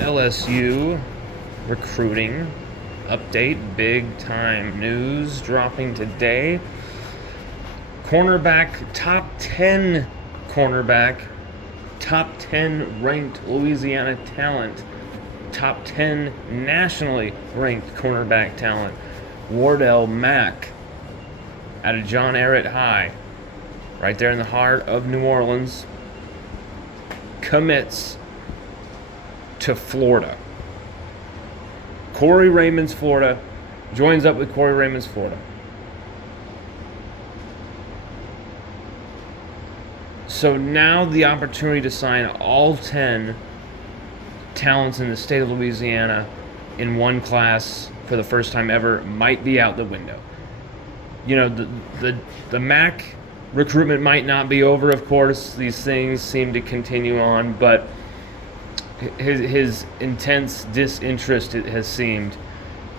LSU recruiting update, big time news dropping today. Top 10 cornerback, top 10 ranked Louisiana talent, top 10 nationally ranked cornerback talent, Wardell Mack out of John Ehret High, right there in the heart of New Orleans, commits to Florida. Corey Raymond's Florida, joins up with Corey Raymond's Florida. So now the opportunity to sign all 10 talents in the state of Louisiana in one class for the first time ever might be out the window. You know, the Mack recruitment might not be over, of course. These things seem to continue on, but his intense disinterest, it has seemed,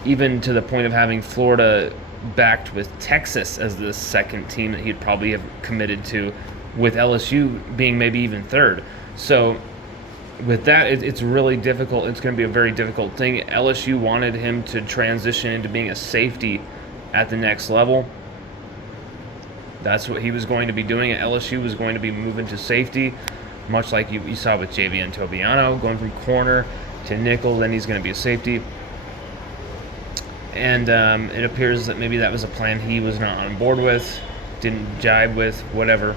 even to the point of having Florida backed with Texas as the second team that he'd probably have committed to, with LSU being maybe even third. So with that, it's really difficult. It's going to be a very difficult thing. LSU wanted him to transition into being a safety at the next level. That's what he was going to be doing. LSU was going to be moving to safety, much like you saw with Javian Tobiano, going from corner to nickel. Then he's going to be a safety. And it appears that maybe that was a plan he was not on board with, didn't jibe with, whatever.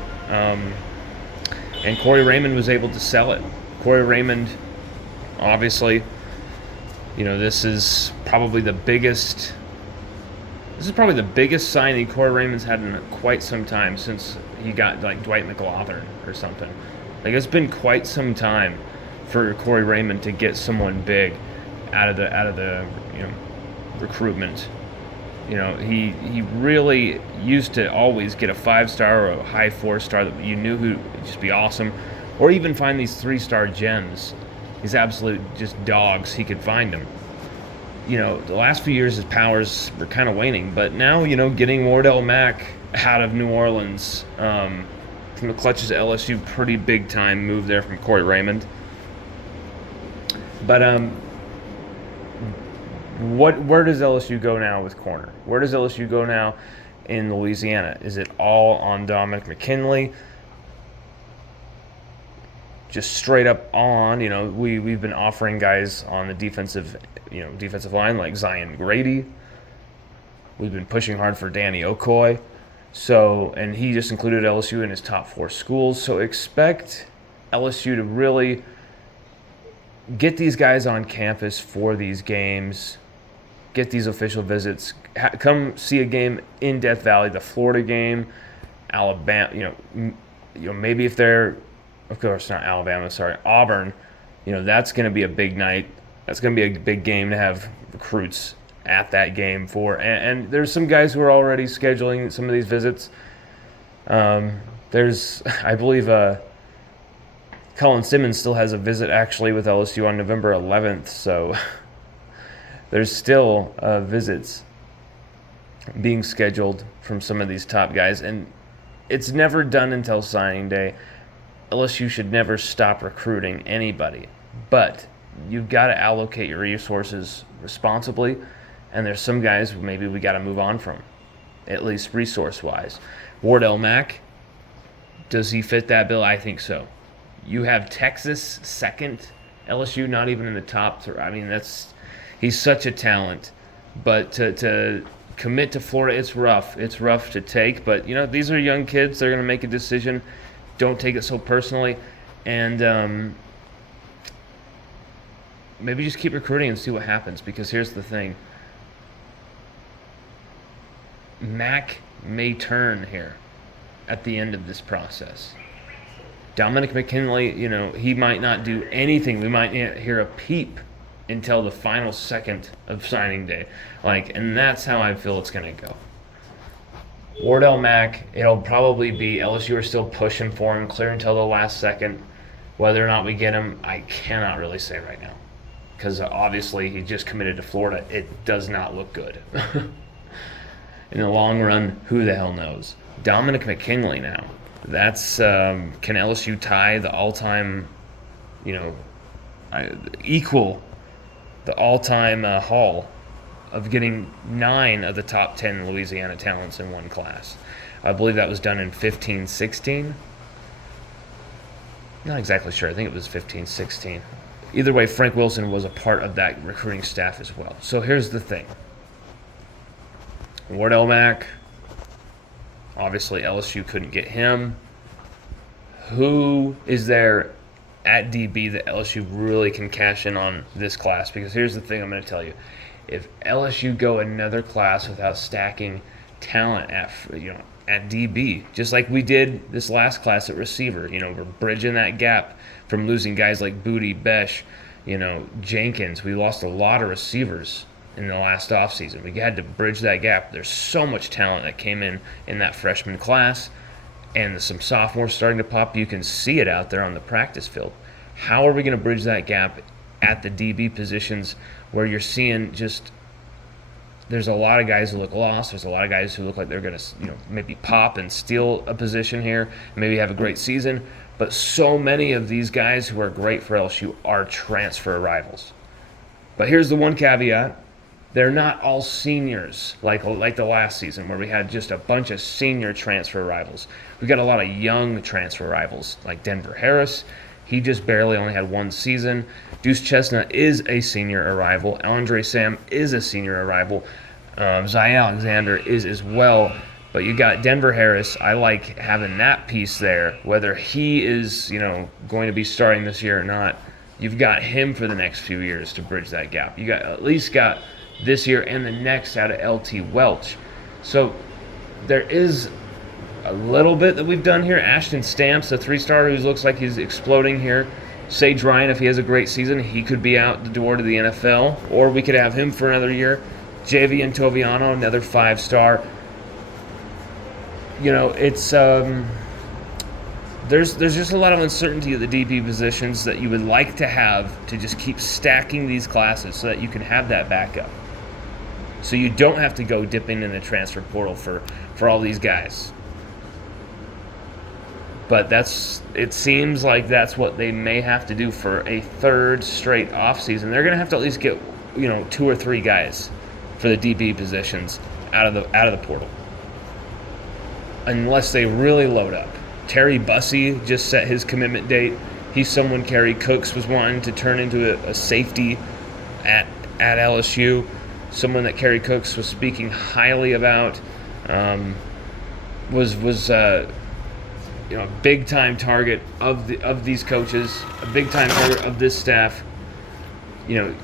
And Corey Raymond was able to sell it. Corey Raymond, obviously, you know, this is probably the biggest signing Corey Raymond's had in quite some time, since he got like Dwight McGlothern or something. Like, it's been quite some time for Corey Raymond to get someone big out of the recruitment. You know, he really used to always get a 5-star or a high 4-star that you knew who would just be awesome, or even find these 3-star gems, these absolute just dogs. He could find them. You know, the last few years his powers were kind of waning, but now, you know, getting Wardell Mack out of New Orleans from the clutches of LSU, pretty big time move there from Corey Raymond. But where does LSU go now with corner? Where does LSU go now in Louisiana? Is it all on Dominic McKinley? Just straight up on, you know, we've been offering guys on the defensive line like Zion Grady. We've been pushing hard for Danny Okoye. So, and he just included LSU in his top 4 schools. So expect LSU to really get these guys on campus for these games, get these official visits, come see a game in Death Valley, the Florida game, Alabama, maybe if they're, of course not Alabama, sorry, Auburn, you know, that's going to be a big night. That's going to be a big game to have recruits at that game for. And there's some guys who are already scheduling some of these visits. There's, I believe, Colin Simmons still has a visit actually with LSU on November 11th. So there's still visits being scheduled from some of these top guys. And it's never done until signing day. LSU should never stop recruiting anybody. But you've got to allocate your resources responsibly. And there's some guys maybe we got to move on from, at least resource-wise. Wardell Mack, does he fit that bill? I think so. You have Texas second, LSU not even in the top 3. I mean, he's such a talent. But to commit to Florida, it's rough. It's rough to take. But, you know, these are young kids. They're going to make a decision. Don't take it so personally. And maybe just keep recruiting and see what happens. Because here's the thing. Mack may turn here at the end of this process. Dominic McKinley, you know, he might not do anything. We might hear a peep until the final second of signing day. And that's how I feel it's going to go. Wardell Mack, it'll probably be LSU are still pushing for him, clear until the last second. Whether or not we get him, I cannot really say right now. Because obviously he just committed to Florida. It does not look good. In the long run, who the hell knows? Dominic McKinley now. That's can LSU tie the all-time, equal the all-time haul of getting 9 of the top 10 Louisiana talents in one class. I believe that was done in 15-16. Not exactly sure. I think it was 15-16. Either way, Frank Wilson was a part of that recruiting staff as well. So here's the thing. Wardell Mack, obviously LSU couldn't get him. Who is there at DB that LSU really can cash in on this class? Because here's the thing I'm going to tell you. If LSU go another class without stacking talent at DB, just like we did this last class at receiver, we're bridging that gap from losing guys like Booty, Besh, Jenkins. We lost a lot of receivers in the last offseason. We had to bridge that gap. There's so much talent that came in that freshman class, and some sophomores starting to pop. You can see it out there on the practice field. How are we going to bridge that gap at the DB positions where you're seeing there's a lot of guys who look lost. There's a lot of guys who look like they're going to, maybe pop and steal a position here, maybe have a great season. But so many of these guys who are great for LSU are transfer arrivals. But here's the one caveat. They're not all seniors like the last season where we had just a bunch of senior transfer arrivals. We got a lot of young transfer arrivals like Denver Harris. He just barely only had one season. Deuce Chestnut is a senior arrival. Andre Sam is a senior arrival. Zay Alexander is as well. But you got Denver Harris. I like having that piece there. Whether he is, going to be starting this year or not, you've got him for the next few years to bridge that gap. You got at least got this year and the next out of LT Welch. So there is a little bit that we've done here. Ashton Stamps, a 3-star who looks like he's exploding here. Sage Ryan, if he has a great season, he could be out the door to the NFL, or we could have him for another year. Javian Toviano, another 5-star. It's there's just a lot of uncertainty at the DB positions that you would like to have to just keep stacking these classes so that you can have that backup. So you don't have to go dipping in the transfer portal for all these guys. But it seems like that's what they may have to do for a third straight offseason. They're going to have to at least get 2 or 3 guys for the DB positions out of the portal, unless they really load up. Terry Bussey just set his commitment date. He's someone Kerry Cooks was wanting to turn into a safety at LSU. Someone that Kerry Cooks was speaking highly about. Was a big time target of these coaches, a big time target of this staff.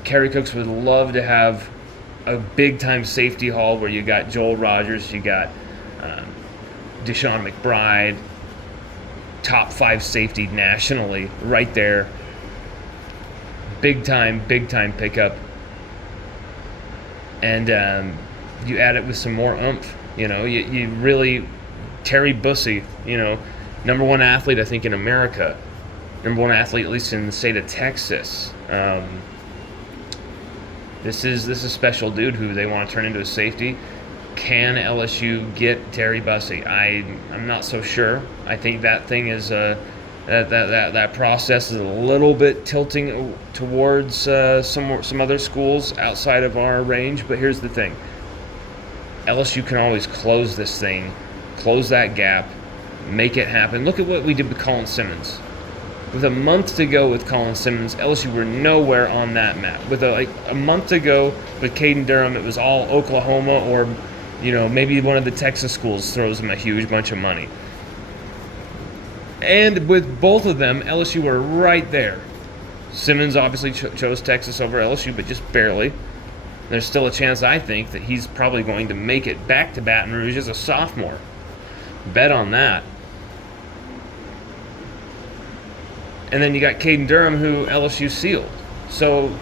Kerry Cooks would love to have a big time safety haul where you got Joel Rogers, you got Deshaun McBride, top 5 safety nationally, right there. Big time pickup. And you add it with some more oomph. You really, Terry Bussey, number 1 athlete, I think, in America. Number 1 athlete, at least in the state of Texas. This is a special dude who they want to turn into a safety. Can LSU get Terry Bussey? I'm not so sure. I think that thing is that process is a little bit tilting towards some other schools outside of our range. But here's the thing: LSU can always close this thing, close that gap, make it happen. Look at what we did with Colin Simmons. With a month to go with Colin Simmons, LSU were nowhere on that map. With a month to go with Caden Durham, it was all Oklahoma or maybe one of the Texas schools throws them a huge bunch of money. And with both of them, LSU were right there. Simmons obviously chose Texas over LSU, but just barely. There's still a chance, I think, that he's probably going to make it back to Baton Rouge as a sophomore. Bet on that. And then you got Caden Durham, who LSU sealed. So,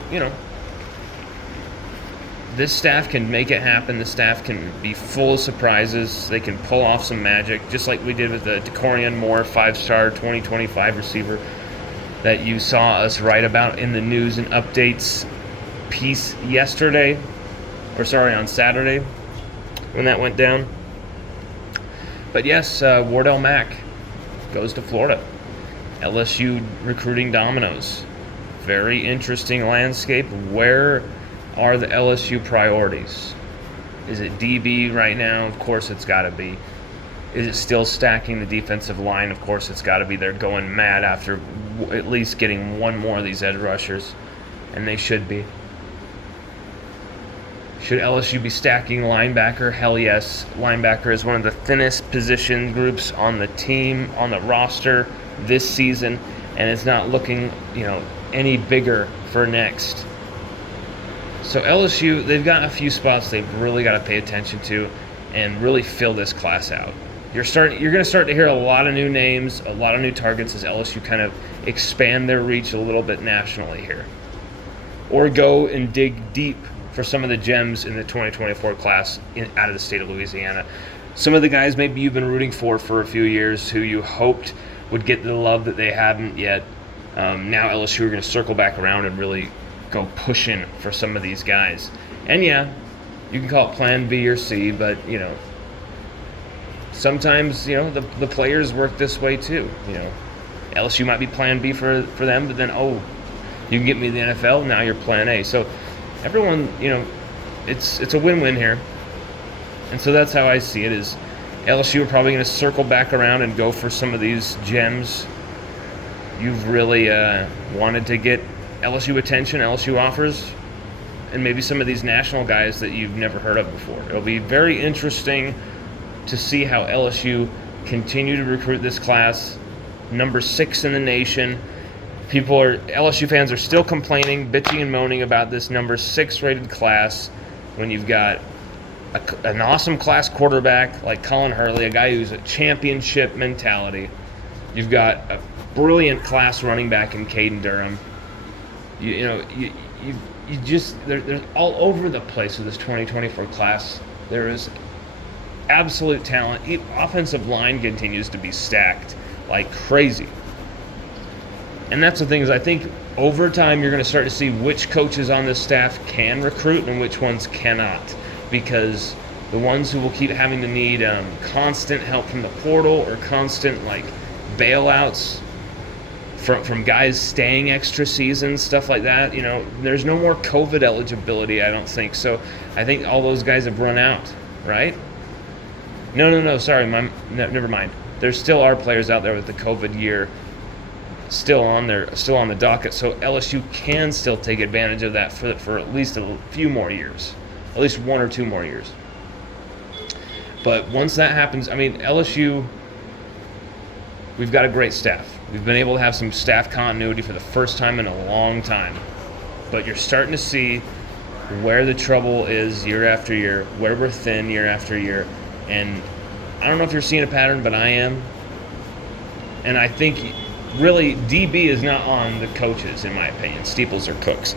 this staff can make it happen. This staff can be full of surprises. They can pull off some magic, just like we did with the Decorian Moore 5-star 2025 receiver that you saw us write about in the news and updates piece on Saturday when that went down. But yes, Wardell Mack goes to Florida. LSU recruiting dominoes very interesting landscape. Where are the LSU priorities? Is it DB right now? Of course it's got to be. Is it still stacking the defensive line? Of course it's got to be. They're going mad after at least getting one more of these edge rushers, and they should be. Should LSU be stacking linebacker? Hell yes. Linebacker is one of the thinnest position groups on the team, on the roster this season, and it's not looking, any bigger for next. So LSU, they've got a few spots they've really got to pay attention to and really fill this class out. You're going to start to hear a lot of new names, a lot of new targets as LSU kind of expand their reach a little bit nationally here. Or go and dig deep for some of the gems in the 2024 class out of the state of Louisiana. Some of the guys maybe you've been rooting for a few years who you hoped would get the love that they haven't yet. Now LSU are going to circle back around and really go pushing for some of these guys. And yeah, you can call it plan B or C, but, sometimes, the players work this way too. LSU might be plan B for them, but then, you can get me the NFL, now you're plan A. So everyone, it's a win-win here. And so that's how I see it, is LSU are probably going to circle back around and go for some of these gems. You've really wanted to get LSU attention, LSU offers, and maybe some of these national guys that you've never heard of before. It'll be very interesting to see how LSU continue to recruit this class. Number 6 in the nation. LSU fans are still complaining, bitching and moaning about this number 6 rated class when you've got an awesome class quarterback like Colin Hurley, a guy who's a championship mentality. You've got a brilliant class running back in Caden Durham. They're all over the place with this 2024 class. There is absolute talent. Offensive line continues to be stacked like crazy. And that's the thing, is I think over time you're going to start to see which coaches on this staff can recruit and which ones cannot, because the ones who will keep having to need constant help from the portal or constant bailouts from guys staying extra seasons, stuff like that, there's no more COVID eligibility, I don't think. So I think all those guys have run out, right? No, sorry, never mind. There still are players out there with the COVID year still on the docket, so LSU can still take advantage of that for at least a few more years, at least 1 or 2 more years. But once that happens, LSU, we've got a great staff. We've been able to have some staff continuity for the first time in a long time. But you're starting to see where the trouble is year after year, where we're thin year after year. And I don't know if you're seeing a pattern, but I am. And I think really DB is not on the coaches, in my opinion, Steeples or Cooks.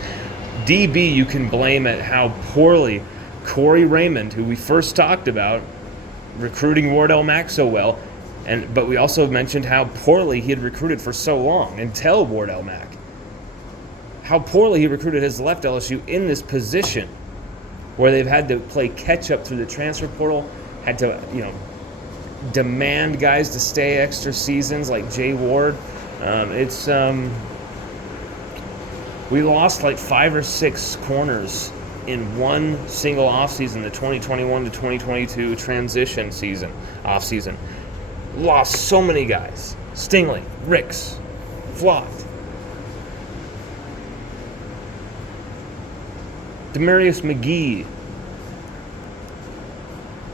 DB, you can blame at how poorly Corey Raymond, who we first talked about, recruiting Wardell Mack so well, but we also mentioned how poorly he had recruited for so long until Wardell Mack. How poorly he recruited has left LSU in this position where they've had to play catch-up through the transfer portal, had to, demand guys to stay extra seasons like Jay Ward. We lost 5 or 6 corners in one single offseason, the 2021 to 2022 transition offseason. Lost so many guys. Stingley, Ricks, flopped. Demarius McGee,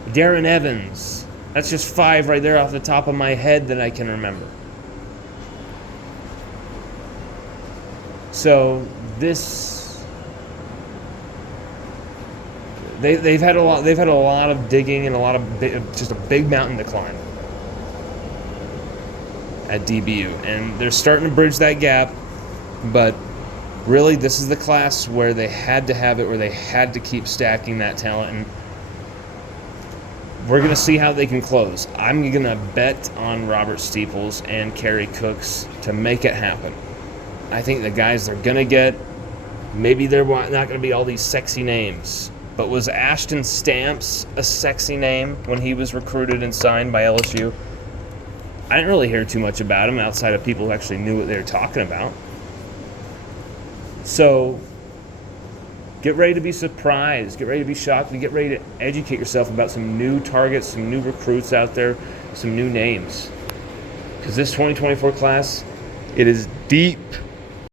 Darren Evans. That's just 5 right there off the top of my head that I can remember. So they've had a lot of digging and just a big mountain to climb at DBU, and they're starting to bridge that gap. But really, this is the class where they had to have it, where they had to keep stacking that talent, and we're going to see how they can close. I'm going to bet on Robert Steeples and Kerry Cooks to make it happen. I think the guys they're going to get, maybe they're not going to be all these sexy names, but was Ashton Stamps a sexy name when he was recruited and signed by LSU? I didn't really hear too much about him outside of people who actually knew what they were talking about. So get ready to be surprised, get ready to be shocked, and get ready to educate yourself about some new targets, some new recruits out there, some new names. Because this 2024 class, it is deep.